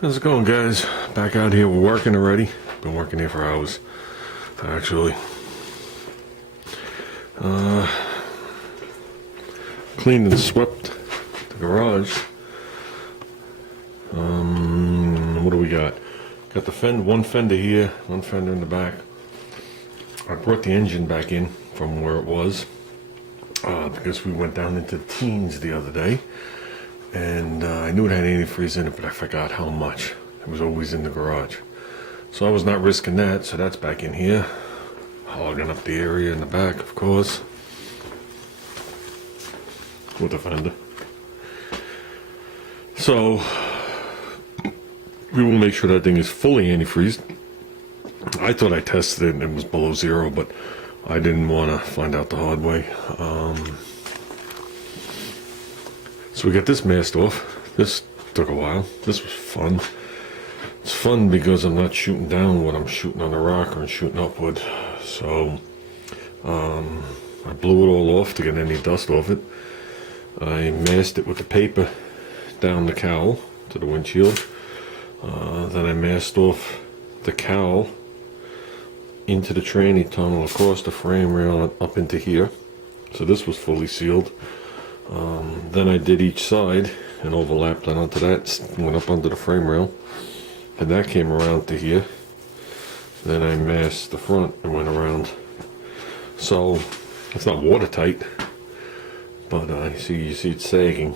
How's it going, guys? Back out here. We're working already. Been working here for hours, actually. Cleaned and swept the garage. What do we got? Got the one fender here, one fender in the back. I brought the engine back in from where it was because we went down into the teens the other day. And I knew it had antifreeze in it, but I forgot how much. It was always in the garage. So I was not risking that, so that's back in here. Hogging up the area in the back, of course. With the fender. So, we will make sure that thing is fully antifreezed. I thought I tested it and it was below 0, but I didn't want to find out the hard way. So we got this masked off. This took a while. This was fun. It's fun because I'm not shooting downward, I'm shooting on the rocker and shooting upward. So I blew it all off to get any dust off it. I masked it with the paper down the cowl to the windshield. Then I masked off the cowl into the tranny tunnel across the frame rail and up into here. So this was fully sealed. Then I did each side and overlapped that onto that, went up under the frame rail, and that came around to here. Then I masked the front and went around. So it's not watertight, but you see it's sagging.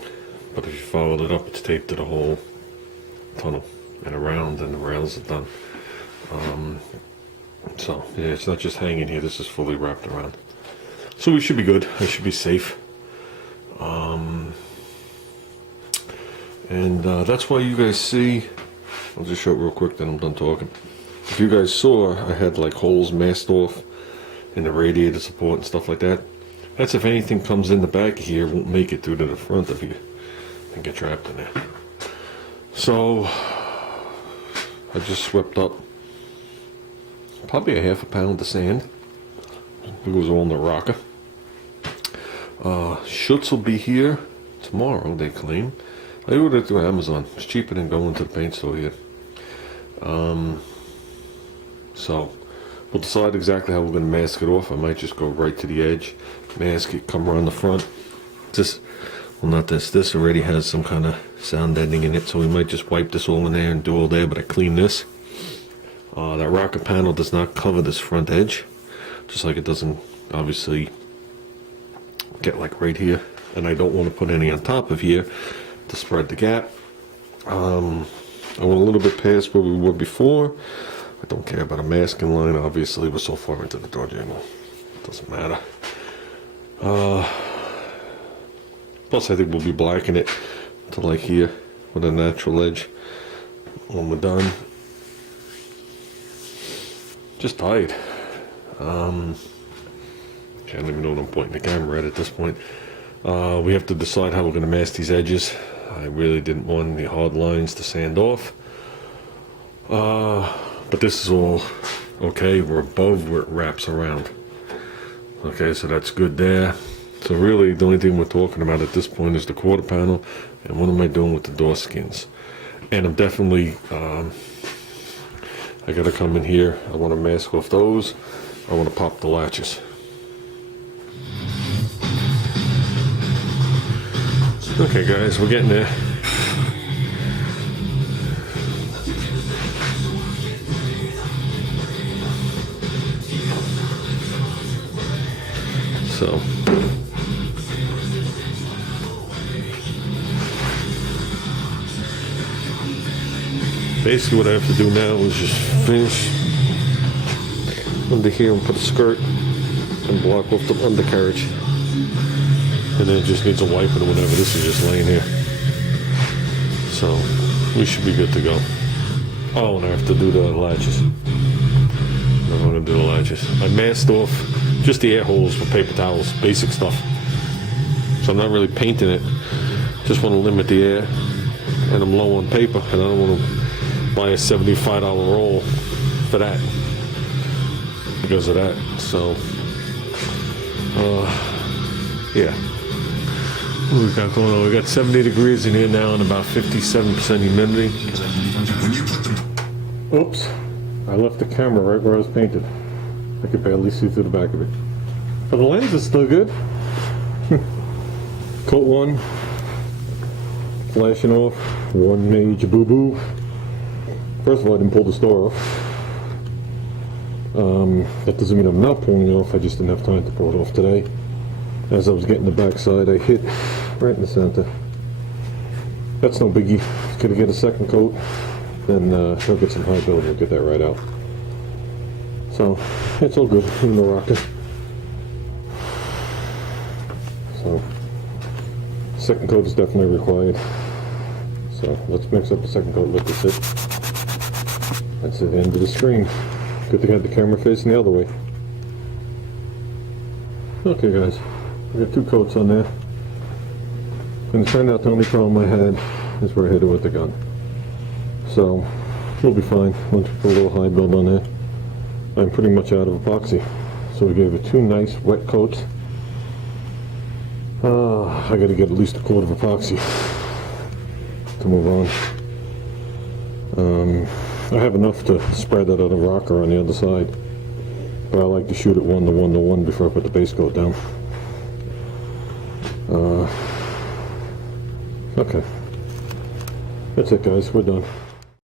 But if you followed it up, it's taped to the whole tunnel and around, and the rails are done. So yeah, it's not just hanging here. This is fully wrapped around. So we should be good. I should be safe. That's why you guys see, I'll just show it real quick, then I'm done talking. If you guys saw, I had like holes masked off in the radiator support and stuff like that. That's if anything comes in the back of here, won't make it through to the front of here and get trapped in there. So I just swept up probably a half a pound of sand. It was all in the rocker. Schutz will be here tomorrow, they claim. I ordered it through Amazon. It's cheaper than going to the paint store here. So we'll decide exactly how we're going to mask it off. I might just go right to the edge, mask it, come around the front. This, well, not this. This already has some kind of sound ending in it, so we might just wipe this all in there and do all there. But I clean this. That rocker panel does not cover this front edge, just like it doesn't obviously get like right here, and I don't want to put any on top of here to spread the gap. I went a little bit past where we were before. I don't care about a masking line. Obviously we're so far into the door jamb, it doesn't matter. Plus I think we'll be blacking it to like here with a natural edge when we're done. Just tired. Can't even know what I'm pointing the camera at this point. We have to decide how we're going to mask these edges. I really didn't want the hard lines to sand off. But this is all okay. We're above where it wraps around. Okay, so that's good there. So really the only thing we're talking about at this point is the quarter panel and what am I doing with the door skins. And I'm definitely, I gotta come in here. I want to mask off those. I want to pop the latches. Okay guys, we're getting there. So basically what I have to do now is just finish under here and put a skirt and block off the undercarriage. And then it just needs a wiper or whatever. This is just laying here. So we should be good to go. Oh, and I have to do the latches. I'm going to do the latches. I masked off just the air holes for paper towels, basic stuff. So I'm not really painting it. Just want to limit the air. And I'm low on paper, and I don't want to buy a $75 roll for that. Because of that. So, yeah. What we got going on? We got 70 degrees in here now and about 57% humidity. Oops, I left the camera right where I was painted. I could barely see through the back of it. But the lens is still good. Coat 1, flashing off, one major boo-boo. First of all, I didn't pull the store off. That doesn't mean I'm not pulling it off, I just didn't have time to pull it off today. As I was getting the backside, I hit right in the center. That's no biggie. Gonna get a second coat, then he'll get some high build and we'll get that right out. So, it's all good in the rocker. So, second coat is definitely required. So, let's mix up the second coat, let this sit. That's the end of the screen. Good thing I had the camera facing the other way. Okay guys, I got 2 coats on there. And it turned out the only problem I had is where I hit it with the gun. So, we'll be fine once we put a little high build on there. I'm pretty much out of epoxy. So we gave it 2 nice wet coats. I gotta get at least a quart of epoxy to move on. I have enough to spread that other rocker on the other side, but I like to shoot it 1 to 1 to 1 before I put the base coat down. Okay, that's it guys, we're done.